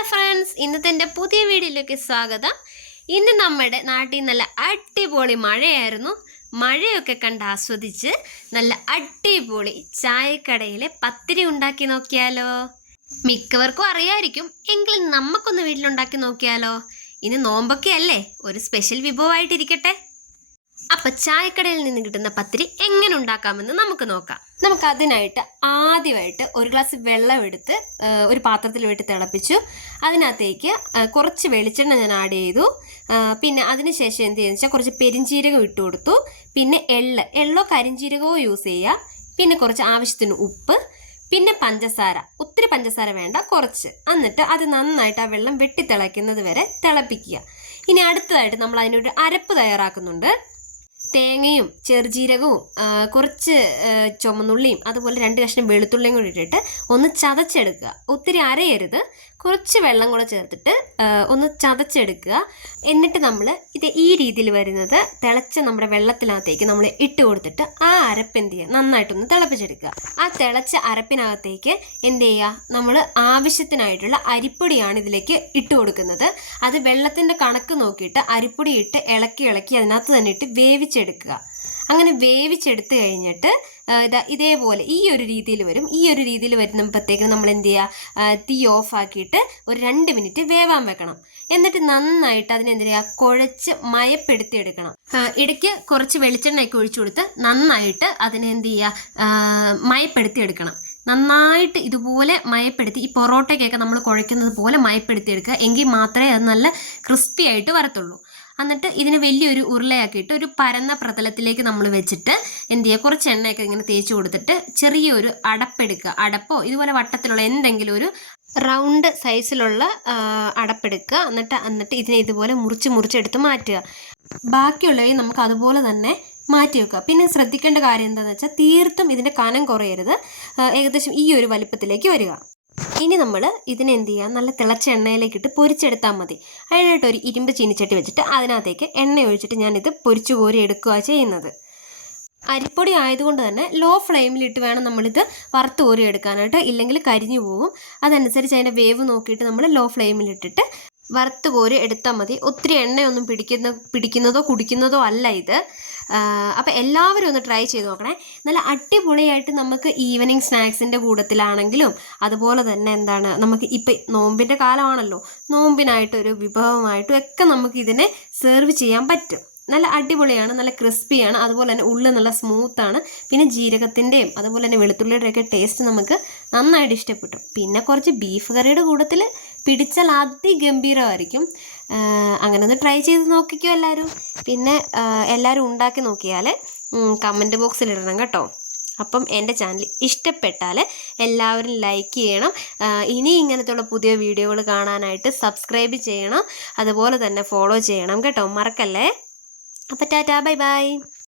Hello friends, ഇന്നത്തെ എൻ്റെ പുതിയ വീഡിയോയിലേക്ക് സ്വാഗതം. ഇന്ന് നമ്മുടെ നാട്ടിൽ നല്ല അടിപൊളി മഴയായിരുന്നു. മഴയൊക്കെ കണ്ട് ആസ്വദിച്ച് നല്ല അടിപൊളി ചായക്കടയിലെ പത്തിരി ഉണ്ടാക്കി നോക്കിയാലോ? മിക്കവർക്കും അറിയായിരിക്കും, എങ്കിലും നമുക്കൊന്ന് വീട്ടിലുണ്ടാക്കി നോക്കിയാലോ? ഇനി നോമ്പൊക്കെ അല്ലേ, ഒരു സ്പെഷ്യൽ വിഭവമായിട്ടിരിക്കട്ടെ. അപ്പം ചായക്കടയിൽ നിന്ന് കിട്ടുന്ന പത്തിരി എങ്ങനെ ഉണ്ടാക്കാമെന്ന് നമുക്ക് നോക്കാം. നമുക്ക് അതിനായിട്ട് ആദ്യമായിട്ട് ഒരു ഗ്ലാസ് വെള്ളം എടുത്ത് ഒരു പാത്രത്തിൽ വിട്ട് തിളപ്പിച്ചു. അതിനകത്തേക്ക് കുറച്ച് വെളിച്ചെണ്ണ ഞാൻ ആഡ് ചെയ്തു. പിന്നെ അതിനുശേഷം എന്ത് ചെയ്യുന്നത് വെച്ചാൽ കുറച്ച് പെരിഞ്ചീരകം ഇട്ട് കൊടുത്തു. പിന്നെ എള്ളോ കരിഞ്ചീരകമോ യൂസ് ചെയ്യുക. പിന്നെ കുറച്ച് ആവശ്യത്തിന് ഉപ്പ്, പിന്നെ പഞ്ചസാര. ഒത്തിരി പഞ്ചസാര വേണ്ട, കുറച്ച്. എന്നിട്ട് അത് നന്നായിട്ട് ആ വെള്ളം വെട്ടി തിളയ്ക്കുന്നത് വരെ തിളപ്പിക്കുക. ഇനി അടുത്തതായിട്ട് നമ്മൾ അതിനൊരു അരപ്പ് തയ്യാറാക്കുന്നുണ്ട്. തേങ്ങയും ചെറുജീരകവും കുറച്ച് ചുമന്നുള്ളിയും അതുപോലെ 2 കഷ്ണം വെളുത്തുള്ളിയും കൂടി ഇട്ടിട്ട് ഒന്ന് ചതച്ചെടുക്കുക. ഒത്തിരി അരയരുത്, കുറച്ച് വെള്ളം കൂടെ ചേർത്തിട്ട് ഒന്ന് ചതച്ചെടുക്കുക. എന്നിട്ട് നമ്മൾ ഇത് ഈ രീതിയിൽ വരുന്നത് തിളച്ച നമ്മുടെ വെള്ളത്തിനകത്തേക്ക് നമ്മൾ ഇട്ട് കൊടുത്തിട്ട് ആ അരപ്പ് എന്ത് ചെയ്യുക, നന്നായിട്ടൊന്ന് തിളപ്പിച്ചെടുക്കുക. ആ തിളച്ച അരപ്പിനകത്തേക്ക് എന്ത് ചെയ്യുക, നമ്മൾ ആവശ്യത്തിനായിട്ടുള്ള അരിപ്പൊടിയാണ് ഇതിലേക്ക് ഇട്ട് കൊടുക്കുന്നത്. അത് വെള്ളത്തിൻ്റെ കണക്ക് നോക്കിയിട്ട് അരിപ്പൊടി ഇട്ട് ഇളക്കി അതിനകത്ത് തന്നെ ഇട്ട് വേവിച്ചെടുക്കുക. അങ്ങനെ വേവിച്ചെടുത്ത് കഴിഞ്ഞിട്ട് ഇതേപോലെ ഈ ഒരു രീതിയിൽ വരും. ഈ ഒരു രീതിയിൽ വരുമ്പോഴത്തേക്കും നമ്മൾ എന്ത് ചെയ്യുക, തീ ഓഫാക്കിയിട്ട് ഒരു 2 മിനിറ്റ് വേവാൻ വെക്കണം. എന്നിട്ട് നന്നായിട്ട് അതിനെന്ത് ചെയ്യുക, കുഴച്ച് മയപ്പെടുത്തിയെടുക്കണം. ഇടയ്ക്ക് കുറച്ച് വെളിച്ചെണ്ണയൊക്കെ ഒഴിച്ചു കൊടുത്ത് നന്നായിട്ട് അതിനെന്ത് ചെയ്യുക, മയപ്പെടുത്തിയെടുക്കണം. നന്നായിട്ട് ഇതുപോലെ മയപ്പെടുത്തി, ഈ പൊറോട്ടയ്ക്കൊക്കെ നമ്മൾ കുഴയ്ക്കുന്നത് പോലെ മയപ്പെടുത്തിയെടുക്കുക. എങ്കിൽ മാത്രമേ അത് നല്ല ക്രിസ്പി ആയിട്ട് വരത്തുള്ളൂ. എന്നിട്ട് ഇതിന് വലിയൊരു ഉരുളയാക്കിയിട്ട് ഒരു പരന്ന പ്രതലത്തിലേക്ക് നമ്മൾ വെച്ചിട്ട് എന്ത് ചെയ്യുക, കുറച്ച് എണ്ണയൊക്കെ ഇങ്ങനെ തേച്ച് കൊടുത്തിട്ട് ചെറിയൊരു അടപ്പെടുക്കുക. അടപ്പോ ഇതുപോലെ വട്ടത്തിലുള്ള എന്തെങ്കിലും ഒരു റൗണ്ട് സൈസിലുള്ള അടപ്പെടുക്കുക. എന്നിട്ട് ഇതിനെ ഇതുപോലെ മുറിച്ചെടുത്ത് മാറ്റുക. ബാക്കിയുള്ളവയും നമുക്ക് അതുപോലെ തന്നെ മാറ്റി വെക്കുക. പിന്നെ ശ്രദ്ധിക്കേണ്ട കാര്യം എന്താണെന്ന് വെച്ചാൽ തീർത്തും ഇതിൻ്റെ കനം കുറയരുത്, ഏകദേശം ഈ ഒരു വലിപ്പത്തിലേക്ക് വരിക. ഇനി നമ്മൾ ഇതിനെന്ത് ചെയ്യുക, നല്ല തിളച്ച എണ്ണയിലേക്കിട്ട് പൊരിച്ചെടുത്താൽ മതി. അതിനായിട്ട് ഒരു ഇരുമ്പ് ചീനിച്ചട്ടി വെച്ചിട്ട് അതിനകത്തേക്ക് എണ്ണ ഒഴിച്ചിട്ട് ഞാനിത് പൊരിച്ചു കോരി എടുക്കുക ചെയ്യുന്നത്. അരിപ്പൊടി ആയതുകൊണ്ട് തന്നെ ലോ ഫ്ലെയിമിലിട്ട് വേണം നമ്മളിത് വറുത്ത് കോരി എടുക്കാനായിട്ട്, ഇല്ലെങ്കിൽ കരിഞ്ഞു പോകും. അതനുസരിച്ച് അതിൻ്റെ വേവ് നോക്കിയിട്ട് നമ്മൾ ലോ ഫ്ലെയിമിലിട്ടിട്ട് വറുത്ത് കോരി എടുത്താൽ മതി. ഒത്തിരി എണ്ണയൊന്നും പിടിക്കുന്നതോ കുടിക്കുന്നതോ അല്ല ഇത്. അപ്പോൾ എല്ലാവരും ഒന്ന് ട്രൈ ചെയ്ത് നോക്കണേ. നല്ല അടിപൊളിയായിട്ട് നമുക്ക് ഈവനിങ് സ്നാക്സിൻ്റെ കൂട്ടത്തിലാണെങ്കിലും അതുപോലെ തന്നെ നമുക്ക് ഇപ്പം നോമ്പിൻ്റെ കാലമാണല്ലോ, നോമ്പിനായിട്ടൊരു വിഭവമായിട്ടും ഒക്കെ നമുക്ക് ഇതിനെ സെർവ് ചെയ്യാൻ പറ്റും. നല്ല അടിപൊളിയാണ്, നല്ല ക്രിസ്പിയാണ്, അതുപോലെ തന്നെ ഉള്ളിൽ നല്ല സ്മൂത്താണ്. പിന്നെ ജീരകത്തിൻ്റെയും അതുപോലെ തന്നെ വെളുത്തുള്ളിയുടെയൊക്കെ ടേസ്റ്റ് നമുക്ക് നന്നായിട്ട് ഇഷ്ടപ്പെട്ടു. പിന്നെ കുറച്ച് ബീഫ് കറിയുടെ കൂട്ടത്തിൽ പിടിച്ചാൽ അതിഗംഭീരമായിരിക്കും. അങ്ങനെ ഒന്ന് ട്രൈ ചെയ്ത് നോക്കിക്കോ എല്ലാവരും. പിന്നെ എല്ലാവരും ഉണ്ടാക്കി നോക്കിയാൽ കമൻറ്റ് ബോക്സിൽ ഇടണം കേട്ടോ. അപ്പം എൻ്റെ ചാനൽ ഇഷ്ടപ്പെട്ടാൽ എല്ലാവരും ലൈക്ക് ചെയ്യണം. ഇനി ഇങ്ങനത്തെയുള്ള പുതിയ വീഡിയോകൾ കാണാനായിട്ട് സബ്സ്ക്രൈബ് ചെയ്യണം, അതുപോലെ തന്നെ ഫോളോ ചെയ്യണം കേട്ടോ, മറക്കല്ലേ. അപ്പോൾ ടാറ്റാ, ബൈ ബൈ.